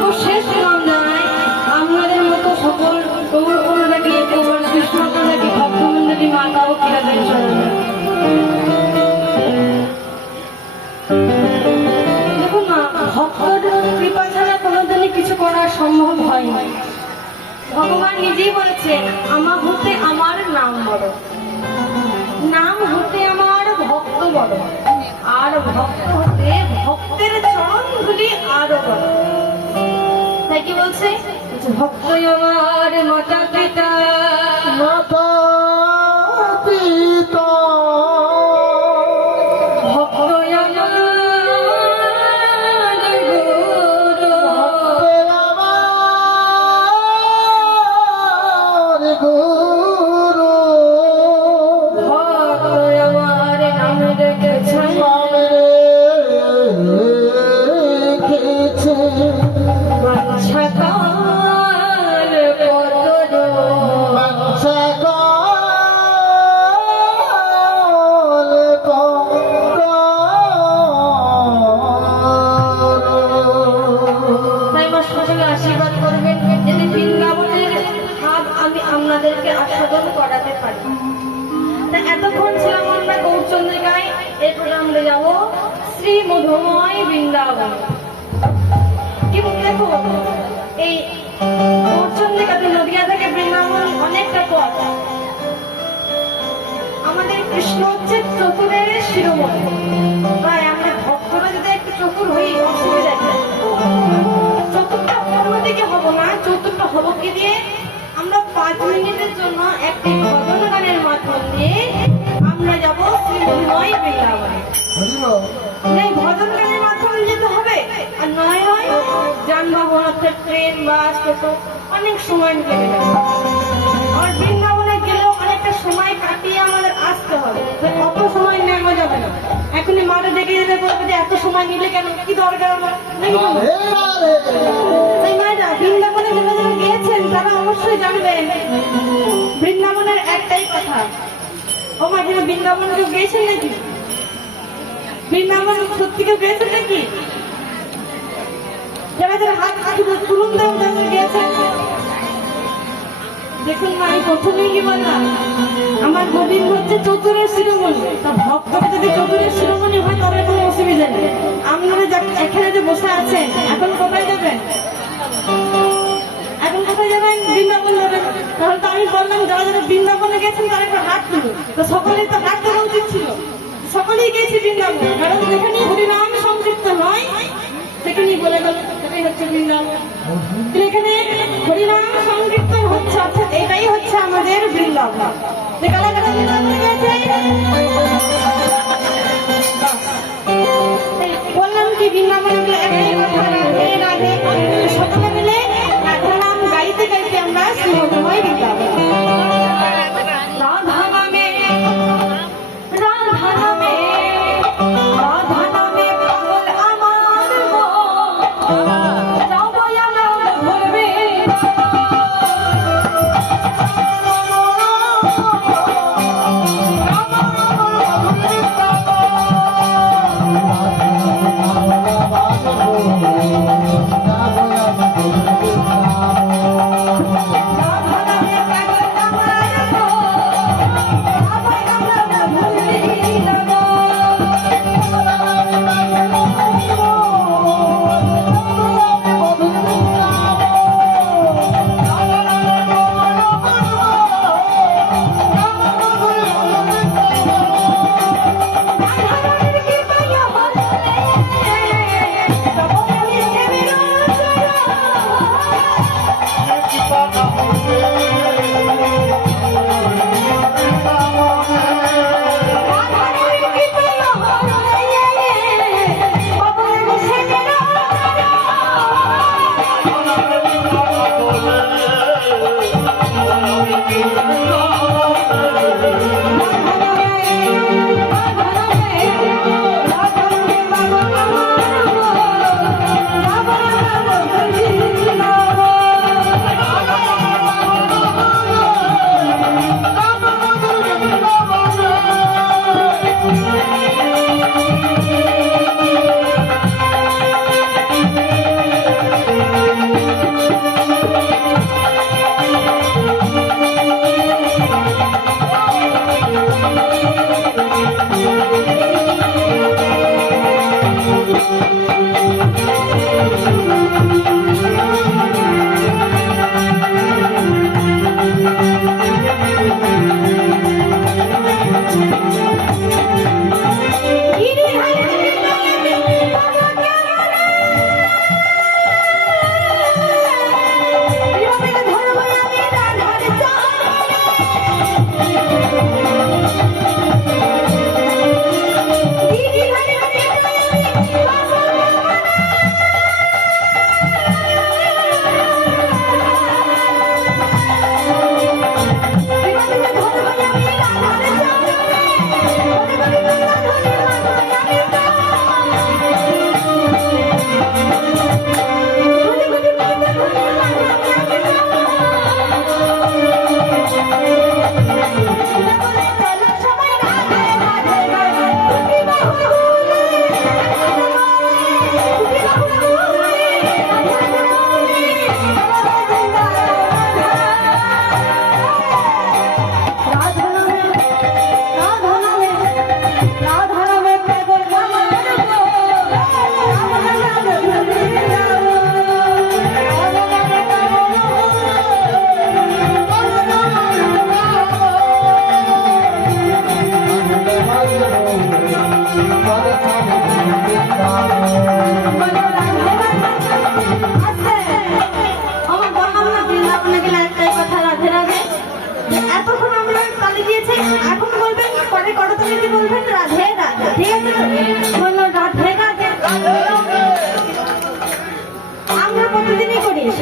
সর্বশেষ নাম জানাই আপনাদের মতো সকল গৌর অনুরাগী এবং কৃষ্ণ অনুরাগী ভক্তমন্ডলী মাতা ও কিরাদের চরণে। দেখুন না ভক্তর কৃপা ছাড়া কোনোদিনই কিছু করা সম্ভব হয় ভগবান নিজেই বলেছে আমার হতে আমার নাম বড় নাম হতে আমার ভক্ত বড় আর ভক্ত হতে ভক্তের চরণ ধুলি আরও বড় ভক্ত আমার মাতা পিতা আশীর্বাদ করবেন যদি বৃন্দাবনের ভাব আমি আপনাদেরকে আস্বাদন করাতে পারি। এতক্ষণ ছিলাম আমরা গৌরচন্দ্রিকায় এরপর আমরা যাব শ্রী মধুময় বৃন্দাবন কিন্তু দেখো, এই গৌরচন্দ্রিকাতে নদিয়া থেকে বৃন্দাবন অনেকটা পথ। আমাদের কৃষ্ণ হচ্ছে চতুরের পাঁচ মিনিটের জন্য একটি ভজন গানের মাধ্যম আমরা যাব শ্রী মহিময় বৃন্দাবনে। ভজন গানের মাধ্যমে যেতে হবে? আর নয় নয় যানবাহন অর্থাৎ ট্রেন, বাস, টোটো, অনেক সময় লেগে আর বৃন্দাবনে গেলেও অনেকটা সময় কাটিয়ে আমাদের আসতে হবে। অত সময় নেওয়া যাবে না। এখনই মাঠে ডেকে যেতে বলবে যে এত সময় নিলে কেন? কি দরকার আমার? ও বৃন্দাবনে কেউ গিয়েছেন নাকি? বৃন্দাবন সত্যি কেউ গিয়েছেন নাকি? যারা দেখুন আমি আমার হচ্ছে যদি তবে কোনো অসুবিধা নেই। আপনারা এখানে যে বসে আছেন, এখন কোথায় যাবেন? সকলেই গেছি বৃন্দাবন। কারণ যেখানে হরিনাম সংযুক্ত হয় সেখানেই বলে গেল সেটাই হচ্ছে বৃন্দাবন। এখানে হরিনাম সংকীর্তন হচ্ছে, অর্থাৎ এটাই হচ্ছে আমাদের বৃন্দাবন। যে বললাম কি বৃন্দাবনে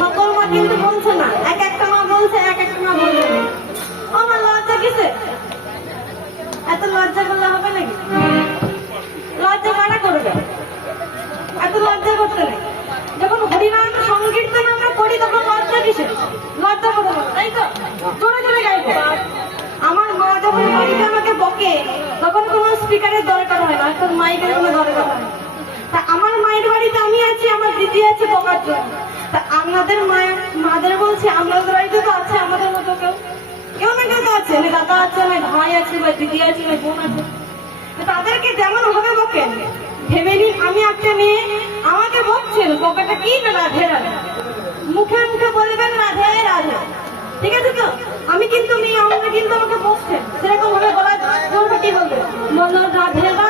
সকল মা কিন্তু বলছে না। এক একটা মা বলছে, এক একটা মা বলছে আমার লজ্জা কিসে? এত লজ্জা করলে হবে নাকি? লজ্জা কারা করবে? এত লজ্জা করতে নেই। যখন হরিনাম সংকীর্তন আমরা করি, তখন লজ্জা কিসে? লজ্জা করব তাই তো? জোরে জোরে গাইবো। আমার মা যখন বাড়িতে আমাকে বকে, তখন কোনো স্পিকারের দরকার হয় না তোর মাইকের কোনো দরকার হয় না। তা আমার মায়ের বাড়িতে আমি আছি, আমার দিদি আছে বকার জন্য। মাদের বলছে বাড়িতে তো আছে আমাদের মতো কেউ। কেউ না কেউ তো আছে, না দাদা আছে, না ভাই আছে বা দিদি আছে, না বোন আছে। তাদেরকে যেমন ভাবে বকেন ভেবে নিন, আমি একটা মেয়ে, আমাকে বকছেন বকাটা কি না রাধে রাধে? মুখে মুখে বলবেন রাধে রাধে। ঠিক আছে তো? আমি কিন্তু মেয়ে আমরা কিন্তু আমাকে বকছেন সেরকম ভাবে বলা কি বলবে বলো রাধে রাধে